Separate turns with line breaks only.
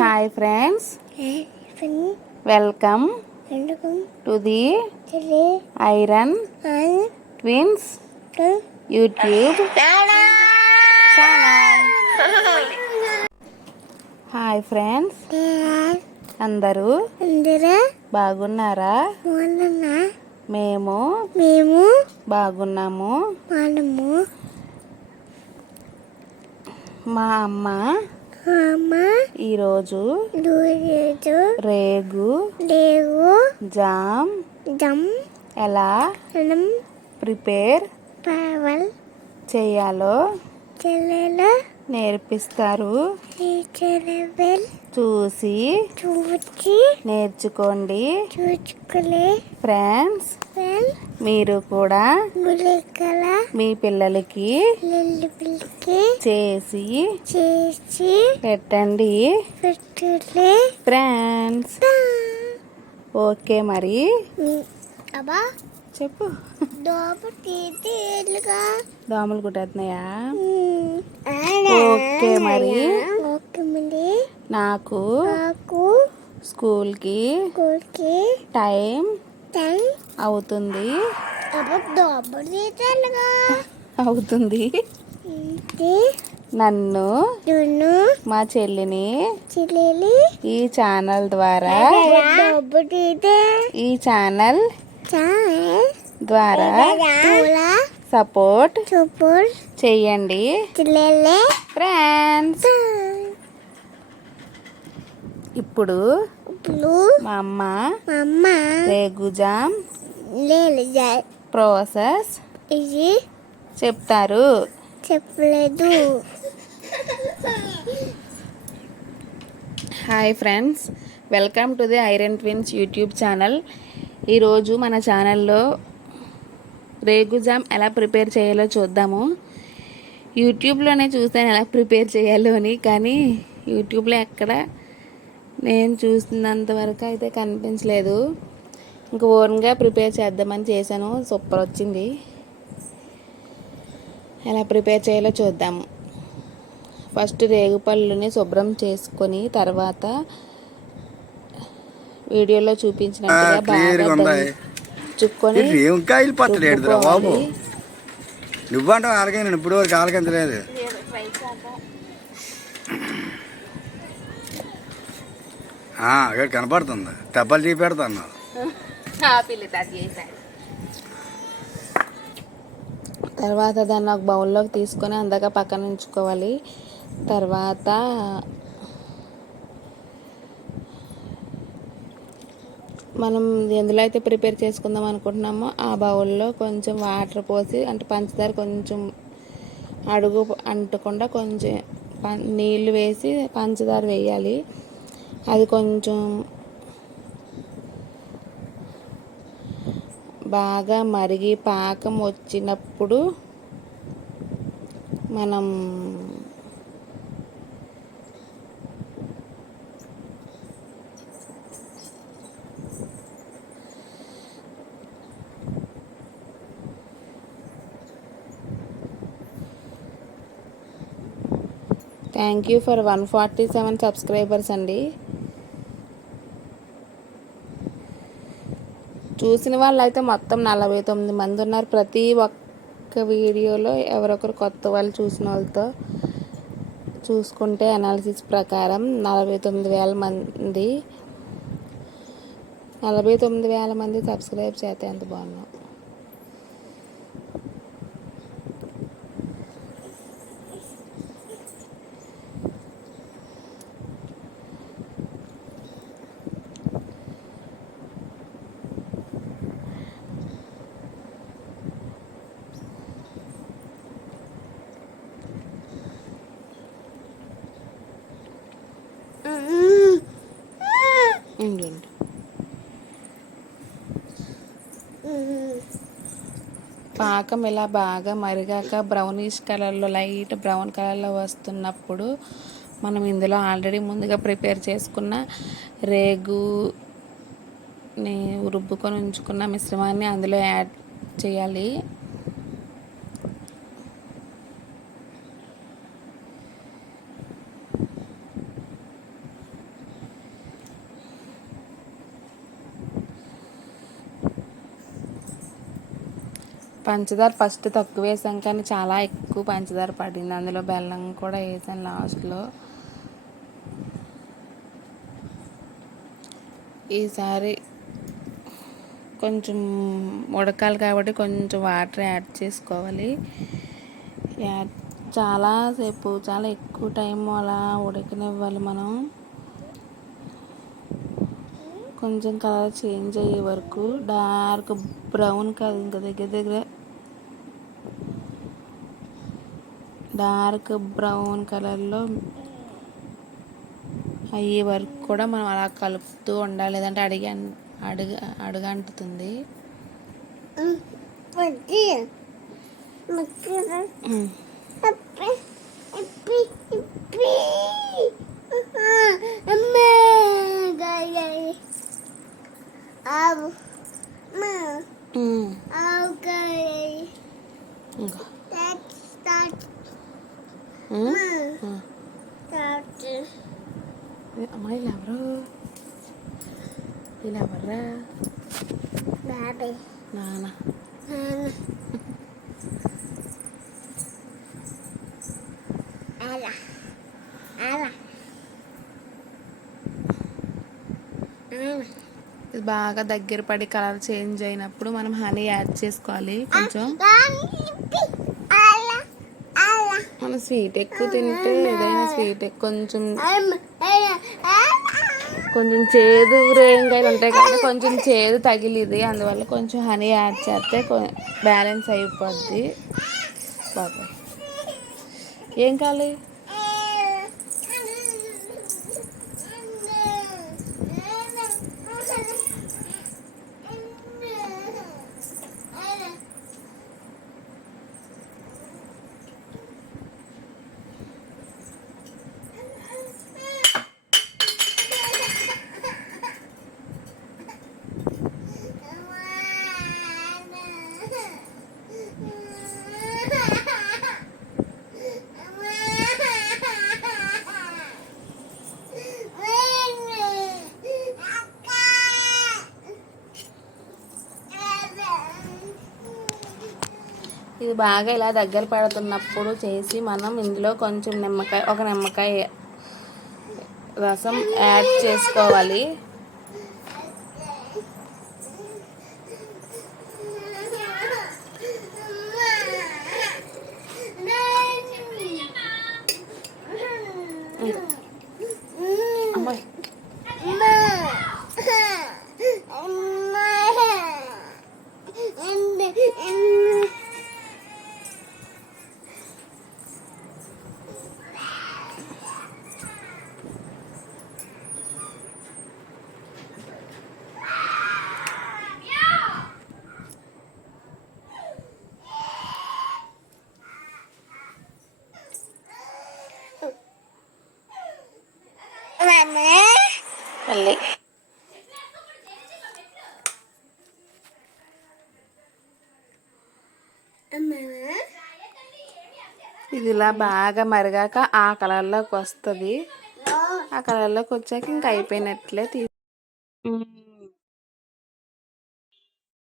Hi friends. Welcome to the iron twins YouTube hi friends. అందరూ
అందరూ.
బాగున్నారా? మేము
మేము
బాగున్నాము.
మనము
మా అమ్మ. ఈరోజు రేగు
లేవు
జామ్
దమ్
ఎలా ప్రిపేర్ చేయాలో
చెల్లెల
నేర్పిస్తారు. చూసి
చూచి
నేర్చుకోండి.
చూచుకునే
ఫ్రెండ్స్ మీరు కూడా మీ పిల్లలకి చేసి
చేసి
పెట్టండి. ఫ్రెండ్స్ ఓకే మరి.
అబ్బా.
చెప్పు. దోమలు కుట్టేస్తున్నాయా? ఓకే మరి. నాకు స్కూల్కి టైం అవుతుంది. అవుతుంది. నన్ను మా చెల్లిని
చిల్లి
ఈ ఛానల్ ద్వారా ఈ ఛానల్ ద్వారా సపోర్ట్ చేయండి. ఫ్రెండ్స్ ఇప్పుడు మా అమ్మ రేగుజామ్ ప్రాసెస్
ఇది
చెప్తారు.
చెప్పలేదు.
Hi friends welcome to the iron twins YouTube channel ఈరోజు మన ఛానల్లో రేగుజామ్ ఎలా ప్రిపేర్ చేయాలో చూద్దాము. యూట్యూబ్లోనే చూస్తాను ఎలా ప్రిపేర్ చేయాలో అని కానీ యూట్యూబ్లో ఎక్కడ నేను చూసినంత వరకు అయితే కనిపించలేదు. ఇంక ఓన్గా ప్రిపేర్ చేద్దామని చేశాను. సూపర్ వచ్చింది. ఎలా ప్రిపేర్ చేయాలో చూద్దాము. ఫస్ట్ రేగుపళ్ళుని శుభ్రం చేసుకొని తర్వాత వీడియోలో చూపించినట్టుగా
గా
బాగా. చుక్కొని
ఏం కాయలు ఏడుతురా బాబు?
రుబ్బుకోవాలి.
నువ్వంటావు ఆలకే నేను ఇప్పుడు వరకు ఆలకించలేదు ఆ, అక్కడ కనపడుతుంది. దెబ్బలు చూపెడతాను
తర్వాత దాన్ని ఒక బౌల్లోకి తీసుకొని అందాక పక్కన ఉంచుకోవాలి. తర్వాత మనం ఎందులో అయితే ప్రిపేర్ చేసుకుందాం అనుకుంటున్నామో ఆ బౌల్లో కొంచెం వాటర్ పోసి అంటే పంచదార కొంచెం అడుగు అంటకుండా కొంచెం పం- వేసి పంచదార వేయాలి. అది కొంచెం బాగా మరిగి పాకం వచ్చినప్పుడు మనం thank you for one forty seven subscribers అండి. చూసిన వాళ్ళు అయితే మొత్తం నలభై తొమ్మిది మంది ఉన్నారు. ప్రతి ఒక్క వీడియోలో ఎవరొకరు కొత్త వాళ్ళు చూసిన వాళ్ళతో చూసుకుంటే అనాలిసిస్ ప్రకారం నలభై తొమ్మిది వేల మంది నలభై తొమ్మిది వేల మంది సబ్స్క్రైబ్ చేస్తే ఎంత బాగున్నాం ఇంకేంటి? పాకం ఇలా బాగా మరిగాక బ్రౌనిష్ కలర్లో లైట్ బ్రౌన్ కలర్లో వస్తున్నప్పుడు మనం ఇందులో ఆల్రెడీ ముందుగా ప్రిపేర్ చేసుకున్న రేగుని రుబ్బుకొని ఉంచుకున్న మిశ్రమాన్ని అందులో యాడ్ చేయాలి. పంచదార ఫస్ట్ తక్కువ వేసాం కానీ చాలా ఎక్కువ పంచదార పడింది. అందులో బెల్లం కూడా వేసాను లాస్ట్లో. ఈసారి కొంచెం ఉడకాలి కాబట్టి కొంచెం వాటర్ యాడ్ చేసుకోవాలి. యాడ్ చాలాసేపు చాలా ఎక్కువ టైం అలా ఉడకనివ్వాలి మనం. కొంచెం కలర్ చేంజ్ అయ్యే వరకు డార్క్ బ్రౌన్ కలర్ ఇంకా దగ్గర దగ్గర డార్క్ బ్రౌన్ కలర్లో అయ్యే వరకు కూడా మనం అలా కలుపుతూ ఉండాలి. లేదంటే అడిగి అడుగు అడుగంటుతుంది.
వద్దు. అమ్మా
వీళ్ళు ఎవరు వీళ్ళు ఎవర్రా నాన్న ఇది బాగా దగ్గర పడి కలర్ చేంజ్ అయినప్పుడు మనం హనీ యాడ్ చేసుకోవాలి కొంచెం. మనం స్వీట్ ఎక్కువ తింటే ఏదైనా స్వీట్ కొంచెం కొంచెం చేదు రేంగాయలు ఉంటాయి కాబట్టి కొంచెం చేదు తగిలిది. అందువల్ల కొంచెం హనీ యాడ్ చేస్తే బ్యాలెన్స్ అయిపోద్ది. బాబాయ్. ఏం కావాలి? ఇది బాగా ఇలా దగ్గర పడుతున్నప్పుడు చేసి మనం ఇందులో కొంచెం నిమ్మకాయ ఒక నిమ్మకాయ రసం యాడ్ చేసుకోవాలి. మళ్ళీ. ఇది ఇలా బాగా మరిగాక ఆ కలర్లోకి వస్తుంది. ఆ కలర్లోకి వచ్చాక ఇంకా అయిపోయినట్లే తీ